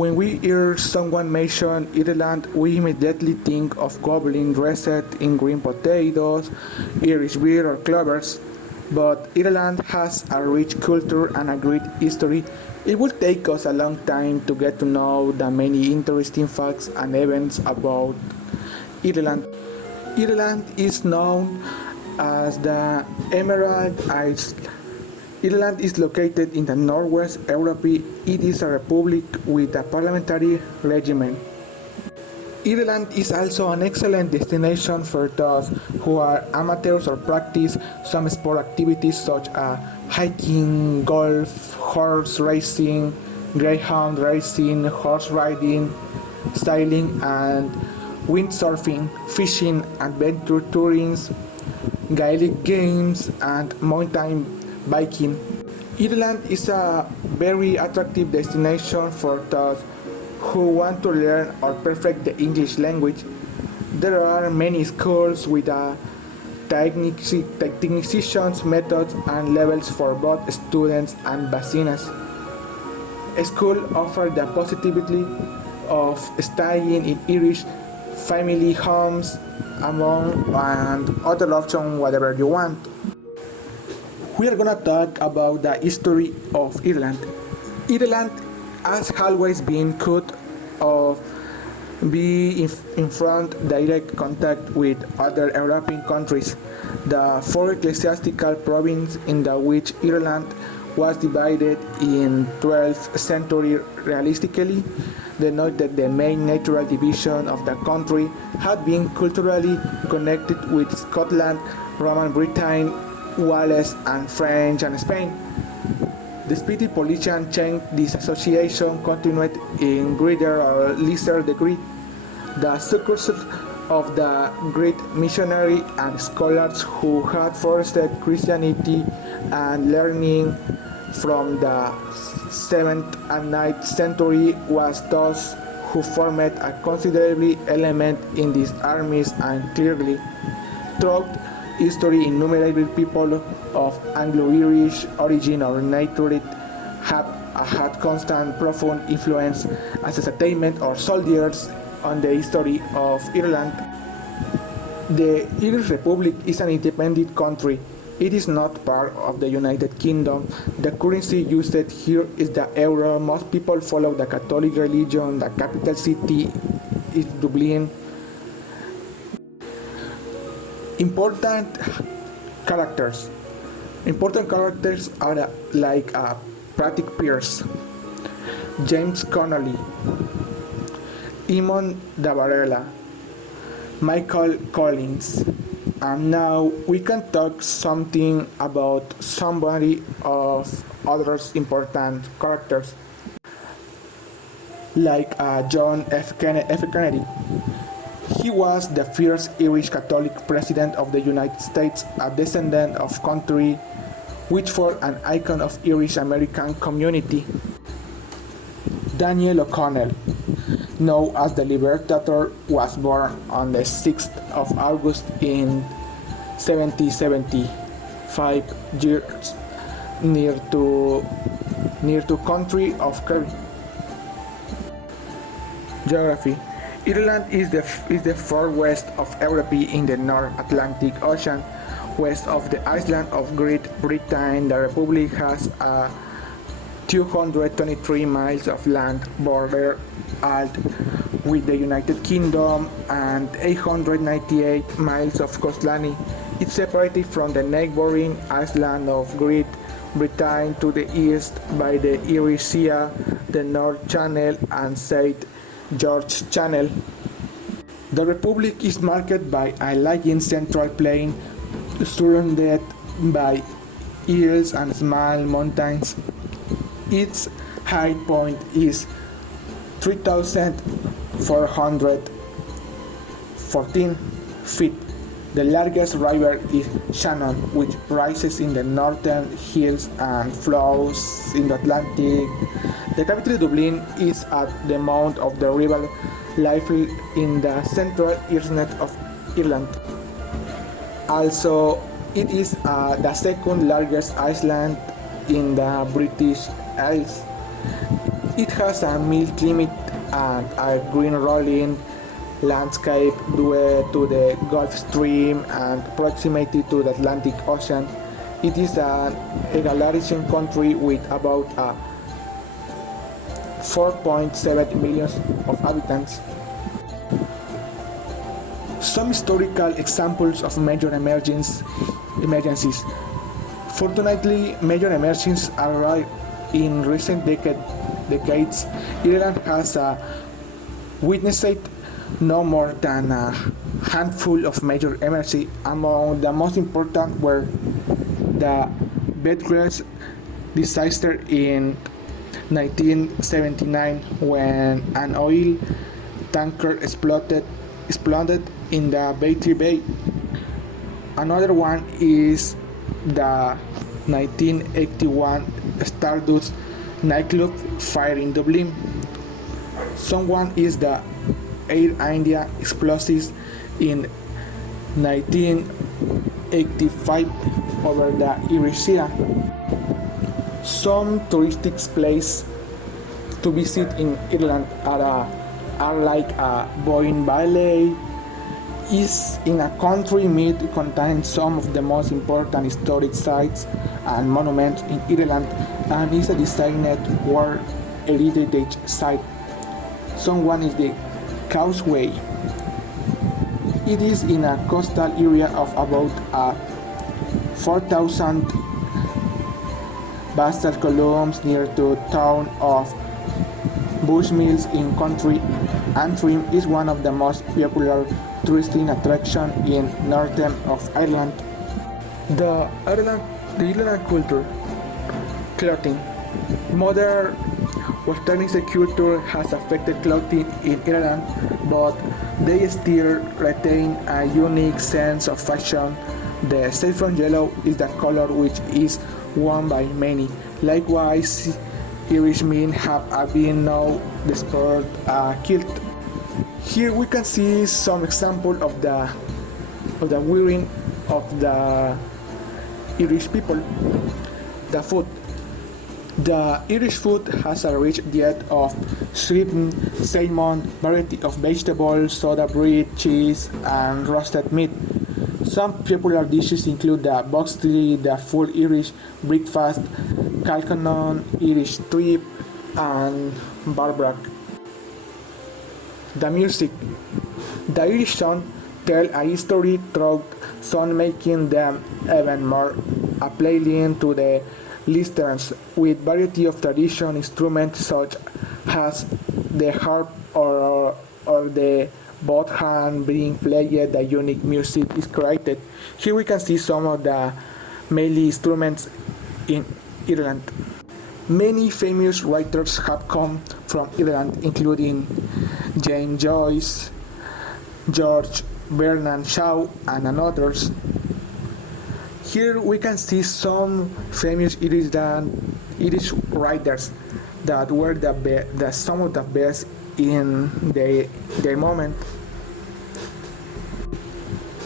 When we hear someone mention Ireland, we immediately think of goblin dressed in green potatoes, Irish beer, or clovers. But Ireland has a rich culture and a great history. It will take us a long time to get to know the many interesting facts and events about Ireland. Ireland is known as the Emerald Isle. Ireland is located in the northwest Europe. It is a republic with a parliamentary regime. Ireland is also an excellent destination for those who are amateurs or practice some sport activities such as hiking, golf, horse racing, greyhound racing, horse riding, sailing, and windsurfing, fishing, adventure tourism, Gaelic games, and mountain biking. Ireland is a very attractive destination for those who want to learn or perfect the English language. There are many schools with technicians, methods, and levels for both students and bachelors. Schools offer the possibility of staying in Irish family homes, among and other options, whatever you want. We are gonna talk about the history of Ireland. Ireland has always been cut of be in front direct contact with other European countries. The four ecclesiastical provinces in the which Ireland was divided in 12th century realistically denoted the main natural division of the country had been culturally connected with Scotland, Roman Britain, Wales, and French and Spain. Despite the political change, this association continued in greater or lesser degree. The success of the great missionary and scholars who had fostered Christianity and learning from the 7th and 9th century was those who formed a considerable element in these armies, and clearly throughout history innumerable people of Anglo-Irish origin or native have had constant profound influence as a settlement or soldiers on the history of Ireland. The Irish Republic is an independent country. It is not part of the United Kingdom. The currency used here is the euro. Most people follow the Catholic religion. The capital city is Dublin. Important characters. Important characters are like Patrick Pearse, James Connolly, Eamon de Barrella, Michael Collins. And now we can talk something about somebody of others important characters, like John F. Kennedy. He was the first Irish Catholic president of the United States, a descendant of country which for an icon of Irish American community. Daniel O'Connell, known as the Liberator, was born on the 6th of August in 1775 years near to country of Kerry. Geography. Ireland is the far west of Europe in the North Atlantic Ocean. West of the island of Great Britain, the Republic has 223 miles of land border with the United Kingdom and 898 miles of coastline. It's separated from the neighboring island of Great Britain to the east by the Irish Sea, the North Channel, and St. George Channel. The Republic is marked by a lying central plain surrounded by hills and small mountains. Its high point is 3,414 feet. The largest river is Shannon, which rises in the northern hills and flows in the Atlantic. The capital Dublin is at the mouth of the River Liffey in the central east of Ireland. Also, it is the second largest island in the British Isles. It has a mild climate and a green rolling landscape due to the Gulf Stream and proximity to the Atlantic Ocean. It is an egalitarian country with about 4.7 million of inhabitants. Some historical examples of major emergencies. Fortunately, major emergencies are rare in recent decades. Ireland has witnessed no more than a handful of major emergencies. Among the most important were the Belfast disaster in 1979 when an oil tanker exploded in the Battery Bay. Another one is the 1981 Stardust nightclub fire in Dublin. Someone is the Air India explosives in 1985 over the Irish Sea. Some touristic places to visit in Ireland are like Boyne Valley is in a country meet contains some of the most important historic sites and monuments in Ireland and is a designated World Heritage Site. Someone is the Causeway. It is in a coastal area of about 4,000 basalt columns near to town of Bushmills in County Antrim is one of the most popular touristic attractions in northern of Ireland. The Ireland culture, clothing. Modern westernized culture has affected clothing in Ireland, but they still retain a unique sense of fashion. The saffron yellow is the color which is worn by many. Likewise, Irishmen have been now the sport kilt. Here we can see some example of the wearing of the Irish people. The food. The Irish food has a rich diet of shrimp, salmon, variety of vegetables, soda bread, cheese, and roasted meat. Some popular dishes include the boxty, the full Irish breakfast, calcannon, Irish strip, and barbrack. The music. The Irish song tell a history through song making them even more appealing to the listeners with variety of traditional instruments such as the harp or the both hand being played. The unique music is created. Here we can see some of the mainly instruments in Ireland. Many famous writers have come from Ireland, including James Joyce, George Bernard Shaw, and others. Here we can see some famous Irish writers that were some of the best in their moment.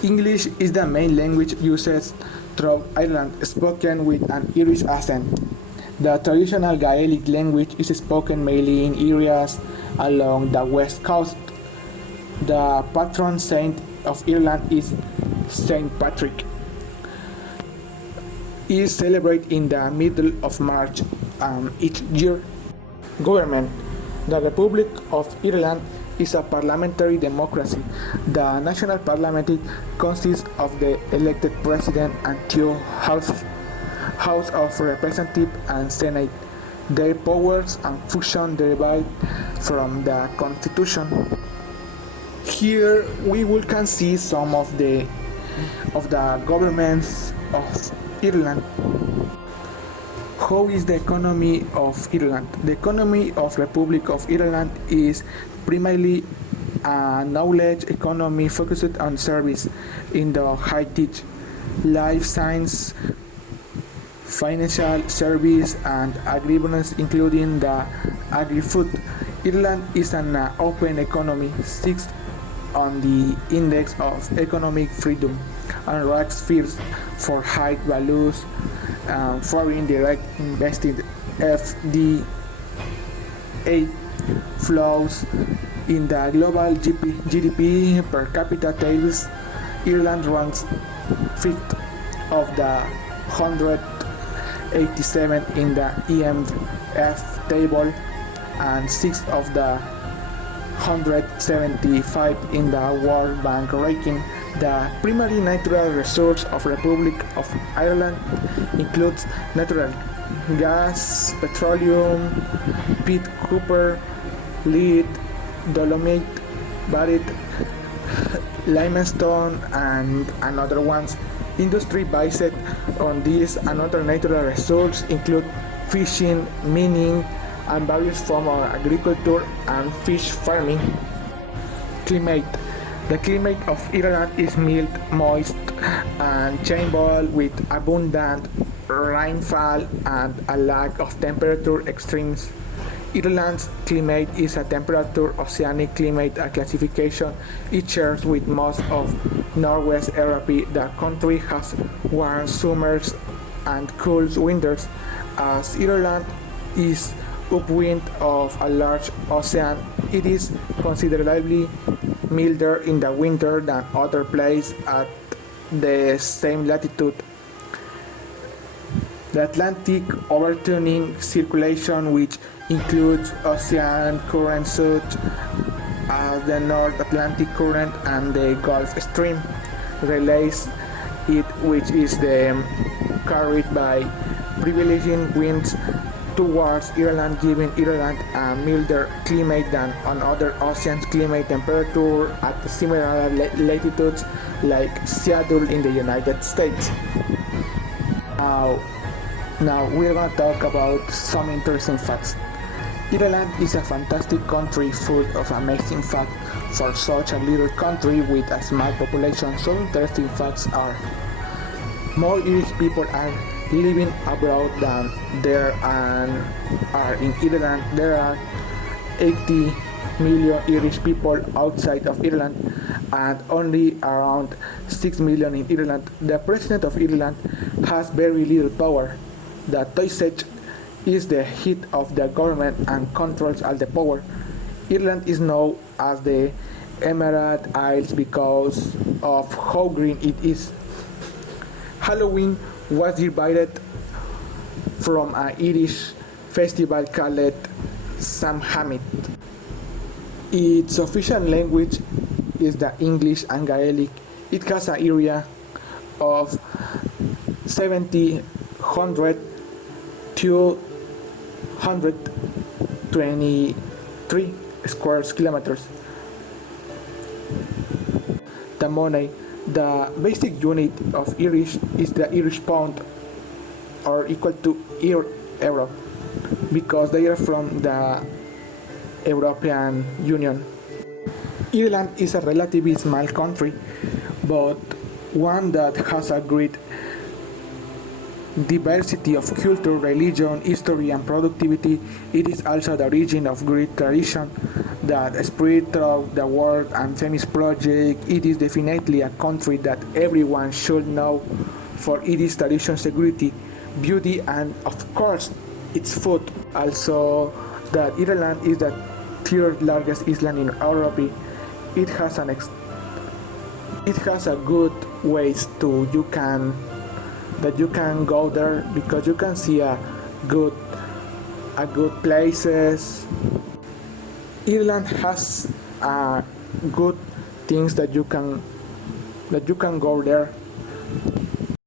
English is the main language used throughout Ireland, spoken with an Irish accent. The traditional Gaelic language is spoken mainly in areas along the west coast. The patron saint of Ireland is Saint Patrick. It is celebrated in the middle of March each year. Government. The Republic of Ireland is a parliamentary democracy. The national parliament consists of the elected president and two houses, House of Representatives and Senate. Their powers and functions derive from the Constitution. Here we can see some of the governments of Ireland. How is the economy of Ireland? The economy of Republic of Ireland is primarily a knowledge economy focused on service in the high-tech, life science, financial service, and agribusiness, including the agri-food. Ireland is an open economy, sixth on the Index of Economic Freedom, and ranks first for high values, foreign direct invested (FDI) 2008 flows in the global GDP per capita tables. Ireland ranks 5th of the 187 in the IMF table and 6th of the 175 in the World Bank ranking. The primary natural resources of Republic of Ireland includes natural gas, petroleum, peat, copper, lead, dolomite, barite, limestone, and other ones. Industry based on these and other natural resources include fishing, mining, and various forms of agriculture and fish farming. Climate. The climate of Ireland is mild, moist, and changeable with abundant rainfall and a lack of temperature extremes. Ireland's climate is a temperature oceanic climate classification. It shares with most of Northwest Europe. The country has warm summers and cool winters. As Ireland is upwind of a large ocean, it is considerably milder in the winter than other places at the same latitude. The Atlantic overturning circulation, which includes ocean currents such as the North Atlantic Current and the Gulf Stream, relays it, which is carried by prevailing winds towards Ireland, giving Ireland a milder climate than on other oceans. Climate temperature at similar latitudes like Seattle in the United States. Now we're going to talk about some interesting facts. Ireland is a fantastic country full of amazing facts for such a little country with a small population. Some interesting facts are: more Irish people are living abroad than there are in Ireland. There are 80 million Irish people outside of Ireland and only around 6 million in Ireland. The President of Ireland has very little power. The Taoiseach is the head of the government and controls all the power. Ireland is known as the Emerald Isles because of how green it is. Halloween was derived from an Irish festival called Samhain. Its official language is the English and Gaelic. It has an area of 7,223 square kilometers. The money. The basic unit of Irish is the Irish pound, or equal to euro, because they are from the European Union. Ireland is a relatively small country, but one that has a great diversity of culture, religion, history, and productivity. It is also the origin of great tradition that spread throughout the world and famous project. It is definitely a country that everyone should know for its tradition, security, beauty, and of course its food. Also, that Ireland is the third largest island in Europe. It has a good ways to you can go there because you can see a good places. Ireland has good things that you can go there.